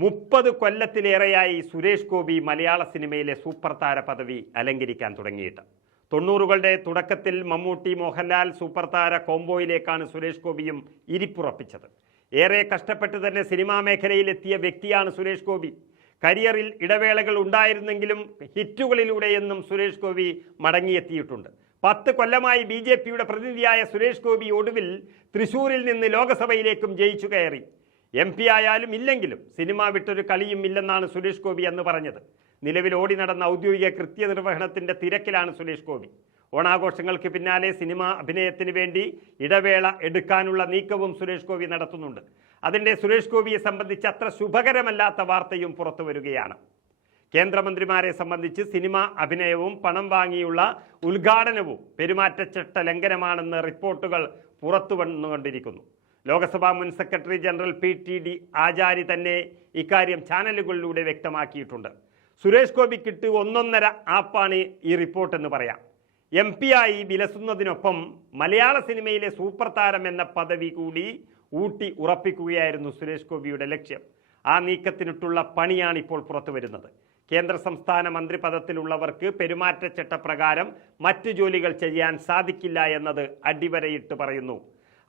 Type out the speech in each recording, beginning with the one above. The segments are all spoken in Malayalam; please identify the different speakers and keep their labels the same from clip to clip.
Speaker 1: മുപ്പത് കൊല്ലത്തിലേറെയായി സുരേഷ് ഗോപി മലയാള സിനിമയിലെ സൂപ്പർ താര പദവി അലങ്കരിക്കാൻ തുടങ്ങിയിട്ട്. തൊണ്ണൂറുകളുടെ തുടക്കത്തിൽ മമ്മൂട്ടി മോഹൻലാൽ സൂപ്പർ താര കോംബോയിലേക്കാണ് സുരേഷ് ഗോപിയും ഇരിപ്പുറപ്പിച്ചത്. ഏറെ കഷ്ടപ്പെട്ട് തന്നെ സിനിമാ മേഖലയിലെത്തിയ വ്യക്തിയാണ് സുരേഷ് ഗോപി. കരിയറിൽ ഇടവേളകൾ ഉണ്ടായിരുന്നെങ്കിലും ഹിറ്റുകളിലൂടെ എന്നും സുരേഷ് ഗോപി മടങ്ങിയെത്തിയിട്ടുണ്ട്. പത്ത് കൊല്ലമായി ബി ജെ പിയുടെ പ്രതിനിധിയായ സുരേഷ് ഗോപി ഒടുവിൽ തൃശൂരിൽ നിന്ന് ലോക്സഭയിലേക്കും ജയിച്ചു കയറി. എം പി ആയാലും ഇല്ലെങ്കിലും സിനിമ വിട്ടൊരു കളിയും ഇല്ലെന്നാണ് സുരേഷ് ഗോപി എന്ന് പറഞ്ഞത്. നിലവിൽ ഓടി നടന്ന ഔദ്യോഗിക കൃത്യനിർവഹണത്തിന്റെ തിരക്കിലാണ് സുരേഷ് ഗോപി. ഓണാഘോഷങ്ങൾക്ക് പിന്നാലെ സിനിമ അഭിനയത്തിന് വേണ്ടി ഇടവേള എടുക്കാനുള്ള നീക്കവും സുരേഷ് ഗോപി നടത്തുന്നുണ്ട്. അതിന്റെ സുരേഷ് ഗോപിയെ സംബന്ധിച്ച് അത്ര ശുഭകരമല്ലാത്ത വാർത്തയും പുറത്തു വരികയാണ്. കേന്ദ്രമന്ത്രിമാരെ സംബന്ധിച്ച് സിനിമ അഭിനയവും പണം വാങ്ങിയുള്ള ഉദ്ഘാടനവും പെരുമാറ്റച്ചട്ട ലംഘനമാണെന്ന് റിപ്പോർട്ടുകൾ പുറത്തു വന്നുകൊണ്ടിരിക്കുന്നു. ലോക്സഭാ മുൻ secretary general P T D Achari തന്നെ ഇക്കാര്യം ചാനലുകളിലൂടെ വ്യക്തമാക്കിയിട്ടുണ്ട്. സുരേഷ് ഗോപിക്കിട്ട് ഒന്നൊന്നര ആപ്പാണ് ഈ റിപ്പോർട്ട് എന്ന് പറയാം. എം പി ആയി വിലസുന്നതിനൊപ്പം മലയാള സിനിമയിലെ സൂപ്പർ താരം എന്ന പദവി കൂടി ഊട്ടി ഉറപ്പിക്കുകയായിരുന്നു സുരേഷ് ഗോപിയുടെ ലക്ഷ്യം. ആ നീക്കത്തിനിട്ടുള്ള പണിയാണ് ഇപ്പോൾ പുറത്തു വരുന്നത്. കേന്ദ്ര സംസ്ഥാന മന്ത്രി പദത്തിലുള്ളവർക്ക് പെരുമാറ്റച്ചട്ടപ്രകാരം മറ്റു ജോലികൾ ചെയ്യാൻ സാധിക്കില്ല എന്നത് അടിവരയിട്ട് പറയുന്നു.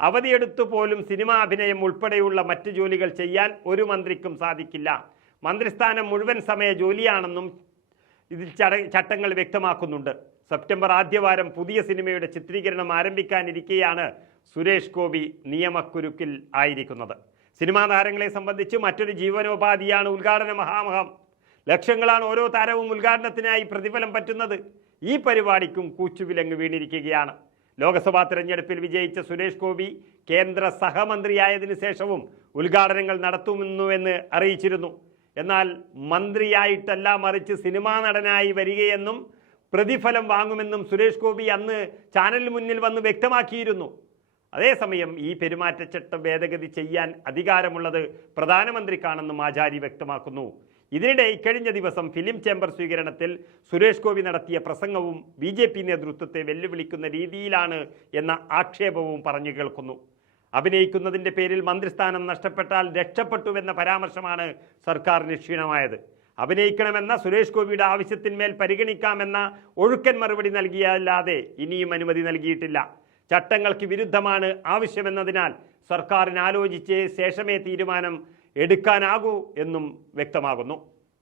Speaker 1: അവധിയെടുത്തു പോലും സിനിമാ അഭിനയം ഉൾപ്പെടെയുള്ള മറ്റു ജോലികൾ ചെയ്യാൻ ഒരു മന്ത്രിക്കും സാധിക്കില്ല. മന്ത്രിസ്ഥാനം മുഴുവൻ സമയ ജോലിയാണെന്നും ഇതിൽ ചട- ചട്ടങ്ങൾ വ്യക്തമാക്കുന്നുണ്ട്. സെപ്റ്റംബർ ആദ്യവാരം പുതിയ സിനിമയുടെ ചിത്രീകരണം ആരംഭിക്കാനിരിക്കെയാണ് സുരേഷ് ഗോപി നിയമക്കുരുക്കിൽ ആയിരിക്കുന്നത്. സിനിമാ താരങ്ങളെ സംബന്ധിച്ച് മറ്റൊരു ജീവനോപാധിയാണ് ഉദ്ഘാടന മഹാമഹം. ലക്ഷങ്ങളാണ് ഓരോ താരവും ഉദ്ഘാടനത്തിനായി പ്രതിഫലം പറ്റുന്നത്. ഈ പരിപാടിക്കും കൂച്ചുവിലങ്ങ് വീണിരിക്കുകയാണ്. ലോക്സഭാ തെരഞ്ഞെടുപ്പിൽ വിജയിച്ച സുരേഷ് ഗോപി കേന്ദ്ര സഹമന്ത്രിയായതിനു ശേഷവും ഉദ്ഘാടനങ്ങൾ നടത്തുമെന്നുവെന്ന് അറിയിച്ചിരുന്നു. എന്നാൽ മന്ത്രിയായിട്ടല്ല മറിച്ച് സിനിമാ നടനായി വരികയെന്നും പ്രതിഫലം വാങ്ങുമെന്നും സുരേഷ് ഗോപി അന്ന് ചാനലിന് മുന്നിൽ വന്ന് വ്യക്തമാക്കിയിരുന്നു. അതേസമയം ഈ പെരുമാറ്റച്ചട്ട ഭേദഗതി ചെയ്യാൻ അധികാരമുള്ളത് പ്രധാനമന്ത്രിക്കാണെന്നും ആചാരി വ്യക്തമാക്കുന്നു. ഇതിനിടെ ഇക്കഴിഞ്ഞ ദിവസം ഫിലിം ചേംബർ സ്വീകരണത്തിൽ സുരേഷ് ഗോപി നടത്തിയ പ്രസംഗവും ബി ജെ പി നേതൃത്വത്തെ വെല്ലുവിളിക്കുന്ന രീതിയിലാണ് എന്ന ആക്ഷേപവും പറഞ്ഞു കേൾക്കുന്നു. അഭിനയിക്കുന്നതിന്റെ പേരിൽ മന്ത്രിസ്ഥാനം നഷ്ടപ്പെട്ടാൽ രക്ഷപ്പെട്ടുവെന്ന പരാമർശമാണ് സർക്കാരിന് ക്ഷീണമായത്. അഭിനയിക്കണമെന്ന സുരേഷ് ഗോപിയുടെ ആവശ്യത്തിന്മേൽ പരിഗണിക്കാമെന്ന ഒഴുക്കൻ മറുപടി നൽകിയല്ലാതെ ഇനിയും അനുമതി നൽകിയിട്ടില്ല. ചട്ടങ്ങൾക്ക് വിരുദ്ധമാണ് ആവശ്യമെന്നതിനാൽ സർക്കാരിന് ആലോചിച്ച് ശേഷമേ തീരുമാനം എടുക്കാനാകൂ എന്നും വ്യക്തമാകുന്നു.